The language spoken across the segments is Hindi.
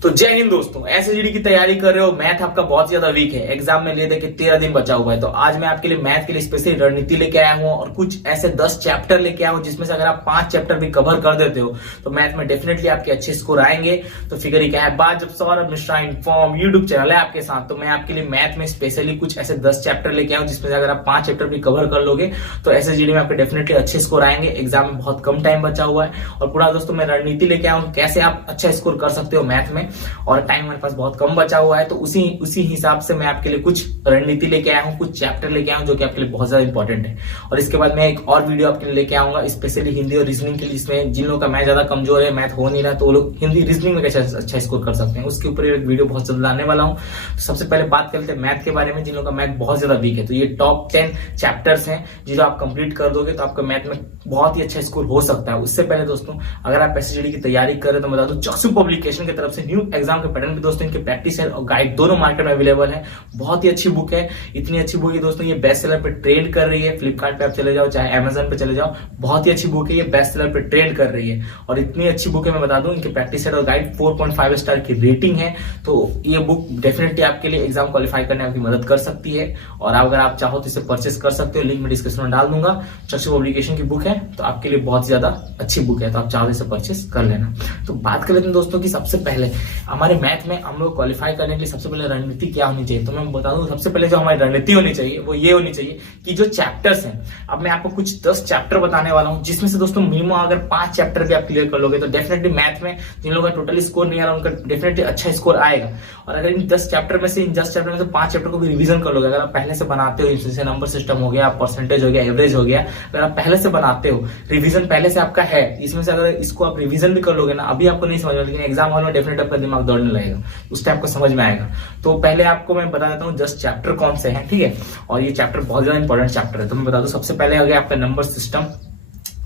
तो जय हिंद दोस्तों, एसएसजीडी की तैयारी कर रहे हो, मैथ आपका बहुत ज्यादा वीक है, एग्जाम में ले दे के 13 दिन बचा हुआ है। तो आज मैं आपके लिए मैथ के लिए स्पेशली रणनीति लेके आया हूं और कुछ ऐसे 10 चैप्टर लेके आया हूं जिसमें से अगर आप 5 चैप्टर भी कवर कर देते हो तो मैथ में डेफिनेटली आपके अच्छे स्कोर आएंगे। तो फिगर ही क्या है, बात जब Saurabh Mishra inform YouTube channel है आपके साथ, तो मैं आपके लिए मैथ में स्पेशली कुछ ऐसे 10 चैप्टर लेके आया हूं जिसमें से अगर आप 5 चैप्टर भी कवर कर लोगे तो एसएसजीडी में आपके डेफिनेटली अच्छे स्कोर आएंगे। एग्जाम में बहुत कम टाइम बचा हुआ है और पूरा दोस्तों मैं रणनीति लेके आया हूं कैसे आप अच्छा स्कोर कर सकते हो मैथ में, और टाइम हमारे पास बहुत कम बचा हुआ है। तो उसी हिसाब से मैं आपके लिए कुछ रणनीति लेके आया हूँ, कुछ चैप्टर लेके आया हूँ जो कि आपके लिए बहुत ज्यादा इंपॉर्टेंट है। और इसके बाद मैं एक और वीडियो आपके लिए लेके आऊंगा स्पेशली हिंदी और रीजनिंग के लिए, जिसमें जिन लोगों का मैथ ज्यादा कमजोर है, मैथ हो नहीं रहा, तो वो लोग हिंदी रीजनिंग में कैसे अच्छा स्कोर कर सकते हैं, उसके ऊपर एक वीडियो बहुत जल्द लाने वाला हूँ। तो सबसे पहले बात करते हैं मैथ के बारे में। जिन लोगों का मैथ बहुत ज्यादा वीक है तो ये टॉप 10 चैप्टर्स हैं जो आप कंप्लीट कर दोगे तो आपका मैथ में बहुत ही अच्छा स्कोर हो सकता है। उससे पहले दोस्तों अगर आप एसएसजीडी की तैयारी कर रहे हैं तो बता दो, चक्षु पब्लिकेशन की तरफ से न्यू एग्जाम के पैटर्न भी दोस्तों इनके प्रैक्टिस और गाइड दोनों मार्केट में अवेलेबल है। बहुत ही अच्छी बुक है, इतनी अच्छी बुक है दोस्तों, ये बेस्ट सेलर पे ट्रेंड कर रही है। फ्लिपकार्ट पे आप चले जाओ चाहे अमेजन पे चले जाओ, बहुत ही अच्छी बुक है, ये बेस्ट सेलर पे ट्रेंड कर रही है। और इतनी अच्छी बुक है, मैं बता दूं इनके प्रैक्टिस सेट और गाइड 4.5 स्टार की रेटिंग है। तो ये बुक डेफिनेटली आपके लिए एग्जाम क्वालिफाई करने में आपकी मदद कर सकती है। और अगर आप चाहो तो इसे परचेस कर सकते हो, लिंक में डिस्क्रिप्शन में डाल दूंगा। चक्षु पब्लिकेशन की बुक है तो आपके लिए बहुत ज्यादा अच्छी बुक है, तो आप चाहो इसे परचेस कर लेना। तो बात कर लेते हैं दोस्तों की सबसे पहले हमारे मैथ में हम लोग क्वालिफाई करने के लिए सबसे पहले रणनीति क्या होनी चाहिए। तो मैं बता दूं सबसे पहले जो हमारी रणनीति होनी चाहिए वो ये होनी चाहिए कि जो चैप्टर्स हैं, अब मैं आपको कुछ 10 चैप्टर बताने वाला हूं जिसमें से दोस्तों मिनिमम अगर 5 चैप्टर भी आप क्लियर कर लोगे तो डेफिनेटली मैथ में जिन लोगों का टोटली स्कोर नहीं आ रहा उनका डेफिनेटली अच्छा स्कोर आएगा। और अगर इन 10 चैप्टर में से 5 चैप्टर को भी रिवीजन कर लोगे, अगर आप पहले से बनाते हो, जैसे नंबर सिस्टम हो गया, परसेंटेज हो गया, एवरेज हो गया, अगर आप पहले से बनाते हो, रिवीजन पहले से आपका है, इसमें से अगर इसको आप रिवीजन भी कर लोगे ना, अभी आपको नहीं समझ में, लेकिन एग्जाम हॉल में डेफिनेटली आपका दिमाग दौड़ने लगेगा, उस टाइम आपको समझ में आएगा। तो पहले आपको मैं बता देता हूँ 10 चैप्टर कौन से हैं, ठीक है। और ये चैप्टर बहुत ज्यादा इंपॉर्टेंट चैप्टर है। तो मैं बता दूं सबसे पहले आ गया आपका नंबर सिस्टम,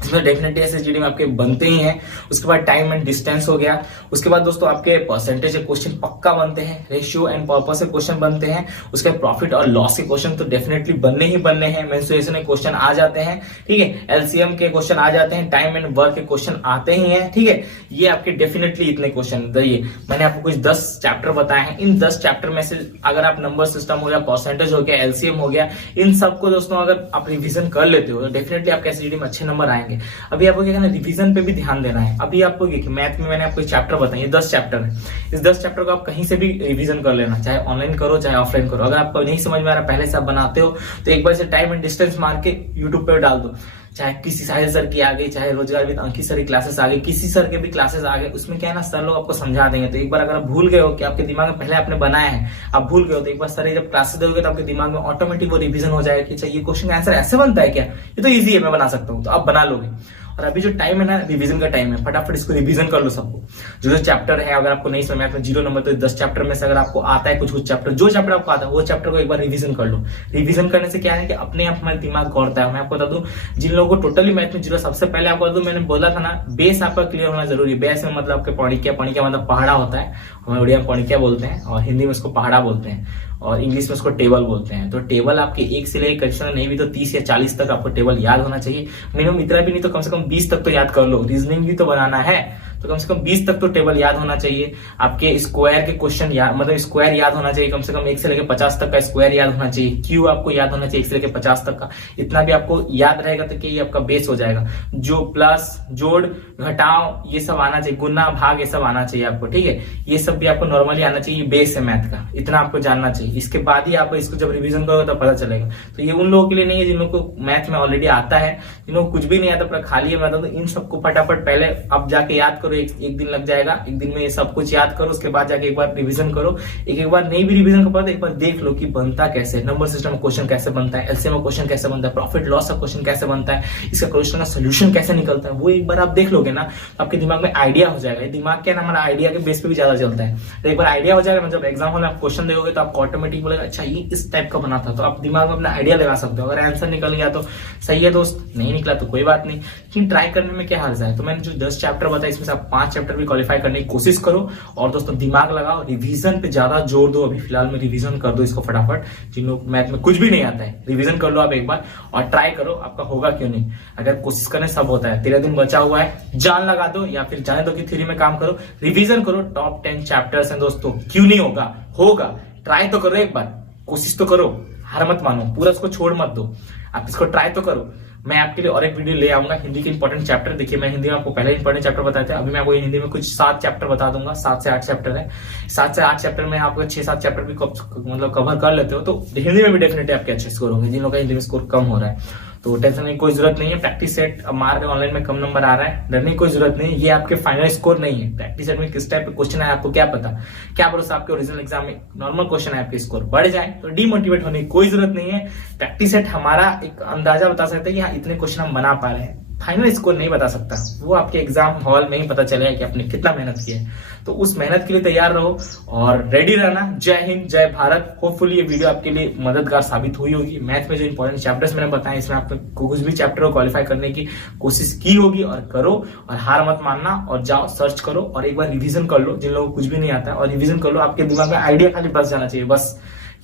इसमें डेफिनेटली एसएसजीडी में आपके बनते ही हैं। उसके बाद टाइम एंड डिस्टेंस हो गया। उसके बाद दोस्तों आपके परसेंटेज के क्वेश्चन पक्का बनते हैं, रेशियो एंड पर्पस के क्वेश्चन बनते हैं। उसके बाद प्रॉफिट और लॉस के क्वेश्चन तो डेफिनेटली बनने ही बनने हैं। मेंसुरेशन के क्वेश्चन आ जाते हैं, ठीक है। एलसीएम के क्वेश्चन आ जाते हैं, टाइम एंड वर्क के क्वेश्चन आते ही हैं, ठीक है। ये आपके डेफिनेटली इतने क्वेश्चन, ये मैंने आपको कुछ 10 चैप्टर बताए हैं। इन 10 चैप्टर में से अगर आप नंबर सिस्टम हो गया, परसेंटेज हो गया, एलसीएम हो गया, इन सबको दोस्तों अगर आप रिविजन कर लेते हो तो डेफिनेटली आपके एसएसजीडी में अच्छे नंबर आएंगे। अभी आपको क्या करना है, रिवीजन पे भी ध्यान देना है। अभी आपको मैथ में मैंने आपको चैप्टर बताए, 10 चैप्टर है, इस 10 चैप्टर को आप कहीं से भी रिवीजन कर लेना, चाहे ऑनलाइन करो चाहे ऑफलाइन करो। अगर आपको नहीं समझ में आ रहा, पहले से आप बनाते हो तो एक बार से टाइम एंड डिस्टेंस मार के यूट्यूब पे डाल दो, चाहे किसी साहिल सर की आ गई, चाहे रोजगार विद अंकित सर की क्लासेस आ गई, किसी सर के भी क्लासेस आ गए, उसमें क्या है ना, सर लोग आपको समझा देंगे। तो एक बार अगर आप भूल गए हो कि आपके दिमाग में पहले आपने बनाया है, आप भूल गए हो, तो एक बार सर जब क्लासेस दोगे तो आपके दिमाग में ऑटोमेटिक वो रिवीजन हो जाएगा कि अच्छा ये क्वेश्चन का आंसर ऐसे बनता है क्या, ये तो ईजी है, मैं बना सकता हूँ, तो आप बना लोगे। और अभी जो टाइम है ना, रिवीजन का टाइम है, फटाफट इसको रिवीजन कर लो सबको। जो चैप्टर है अगर आपको नहीं समझ में 0 नंबर, तो 10 चैप्टर में से अगर आपको आता है कुछ चैप्टर, जो चैप्टर आपको आता है वो चैप्टर को एक बार रिवीजन कर लो। रिवीजन करने से क्या है कि अपने आप हमारा दिमाग दौड़ता है। मैं आपको बता दूं जिन लोगों को टोटली मैथ में जीरो, सबसे पहले आपको बता दूं, मैंने बोला था ना, बेस आपका क्लियर होना जरूरी है। बेस में मतलब आपके पणिकिया मतलब पहाड़ा होता है, हमें उड़िया में पणिकिया बोलते हैं और हिंदी में उसको पहाड़ा बोलते हैं और इंग्लिश में उसको टेबल बोलते हैं। तो टेबल आपके 1 से लेकर कक्षा नहीं भी तो 30 या 40 तक आपको टेबल याद होना चाहिए। मिनिमम इतना भी नहीं तो कम से कम 20 तक तो याद कर लो। रीजनिंग भी तो बनाना है तो कम से कम 20 तक तो टेबल याद होना चाहिए। आपके स्क्वायर के क्वेश्चन मतलब स्क्वायर याद होना चाहिए, कम से कम 1 से लेकर 50 तक का स्क्वायर याद होना चाहिए। क्यू आपको याद होना चाहिए 1 से लेकर 50 तक का। इतना भी आपको याद रहेगा तो ये आपका बेस हो जाएगा। जो प्लस, जोड़, घटाव, ये सब आना चाहिए, गुना, भाग, ये सब आना चाहिए आपको, ठीक है। ये सब भी आपको नॉर्मली आना चाहिए, बेस है मैथ का, इतना आपको जानना चाहिए। इसके बाद ही आप इसको जब रिवीजन करोगे तो पता चलेगा। तो ये उन लोगों के लिए नहीं है जिन लोगों को मैथ में ऑलरेडी आता है, जिन लोगों को कुछ भी नहीं आता पर खाली है। मतलब इन सबको फटाफट पहले अब जाके याद करो, एक दिन लग जाएगा, एक दिन में ये सब कुछ याद करो, उसके बाद जाके एक बार रिवीजन करो। एक बार नहीं भी रिवीजन कर पाते एक बार देख लो कि बनता कैसे, नंबर सिस्टम क्वेश्चन कैसे बनता है, एलसीएम क्वेश्चन कैसे बनता है, प्रॉफिट लॉस का क्वेश्चन कैसे बनता है, इसका क्वेश्चन का सोल्यूशन कैसे निकलता है, वो एक बार आप देख लोगे ना आपके दिमाग में आइडिया हो जाएगा। दिमाग क्या है ना, हमारा आइडिया के बेस पे भी ज्यादा चलता है। तो एक बार आइडिया हो जाएगा, मतलब एग्जाम हॉल में आप क्वेश्चन देखोगे तो आपको ऑटोमेटिक बोलेगा अच्छा ये इस टाइप का बना था, तो आप दिमाग में अपना आइडिया लगा सकते हो। अगर आंसर निकल गया तो सही है दोस्त, नहीं निकला तो कोई बात नहीं, लेकिन ट्राई करने में क्या हर्ज है। तो मैंने जो 10 चैप्टर बताया इसमें से आपको आप 5 चैप्टर भी क्वालिफाई करने की कोशिश करो। और दोस्तों दिमाग लगाओ, रिवीजन पे ज्यादा जोर दो। अभी फिलहाल में रिवीजन कर दो इसको फटाफट। जिन लोग मैथ में कुछ भी नहीं आता है, रिवीजन कर लो आप एक बार और ट्राई करो, आपका होगा क्यों नहीं। अगर कोशिश करने सब होता है। 13 दिन बचा हुआ है, जान लगा दो या फिर जाने दो कि थ्योरी में काम करो, रिवीजन करो। टॉप 10 चैप्टर्स हैं दोस्तों, क्यों नहीं होगा, होगा। ट्राई तो करो, एक बार कोशिश तो करो, हार मत मानो, पूरा उसको छोड़ मत दो, आप इसको ट्राई तो करो। मैं आपके लिए और एक वीडियो ले आऊंगा हिंदी के इंपॉर्टेंट चैप्टर। देखिए मैं हिंदी में आपको पहले इंपॉर्टेंट चैप्टर बताए थे, अभी मैं आपको हिंदी में कुछ 7 चैप्टर बता दूंगा। 7 से 8 चैप्टर है, 7 से 8 चैप्टर में आपको 6-7 चैप्टर भी मतलब कवर कर लेते हो तो हिंदी में भी डेफिनेटली आपके अच्छे स्कोर होंगे। जिन लोगों का हिंदी में स्कोर कम हो रहा है तो टेंशन की कोई जरूरत नहीं है। प्रैक्टिस सेट अब मार रहे ऑनलाइन में कम नंबर आ रहा है, डरने की कोई जरूरत नहीं है। ये आपके फाइनल स्कोर नहीं है। प्रैक्टिस सेट में किस टाइप के क्वेश्चन है आपको क्या पता, क्या भरोसा आपके ओरिजिनल एग्जाम में नॉर्मल क्वेश्चन है आपके स्कोर बढ़ जाए तो डिमोटिवेट होने की कोई जरूरत नहीं है। प्रैक्टिस सेट हमारा एक अंदाजा बता सकता है कि हाँ इतने क्वेश्चन हम बना पा रहे हैं, फाइनल स्कोर नहीं बता सकता। वो आपके एग्जाम हॉल में ही पता चलेगा कि आपने कितना मेहनत किया है। तो उस मेहनत के लिए तैयार रहो और रेडी रहना। जय हिंद, जय भारत। होपफुली ये वीडियो आपके लिए मददगार साबित हुई होगी। मैथ में जो इंपॉर्टेंट चैप्टर्स मैंने बताए, इसमें आपने कुछ भी चैप्टर को क्वालिफाई करने की कोशिश की होगी और करो और हार मत मानना और जाओ सर्च करो और एक बार रिवीजन कर लो। जिन लोगों को कुछ भी नहीं आता है और रिवीजन कर लो, आपके दिमाग में आइडिया खाली बस जाना चाहिए, बस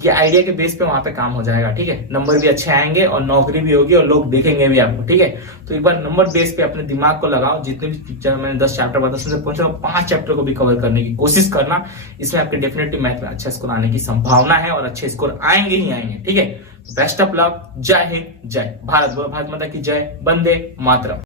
ये आइडिया के बेस पे वहां पे काम हो जाएगा। ठीक है, नंबर भी अच्छे आएंगे और नौकरी भी होगी और लोग देखेंगे भी आपको। ठीक है, तो एक बार नंबर बेस पे अपने दिमाग को लगाओ। जितने भी मैंने 10 चैप्टर बताया उसमें पहुंचो 5 चैप्टर को भी कवर करने की कोशिश करना। इसमें आपके डेफिनेटली मैथ में अच्छा स्कोर आने की संभावना है और अच्छे स्कोर आएंगे ही आएंगे। ठीक है, बेस्ट ऑफ लक। जय हिंद, जय भारत, भारत माता की जय, वंदे मातरम।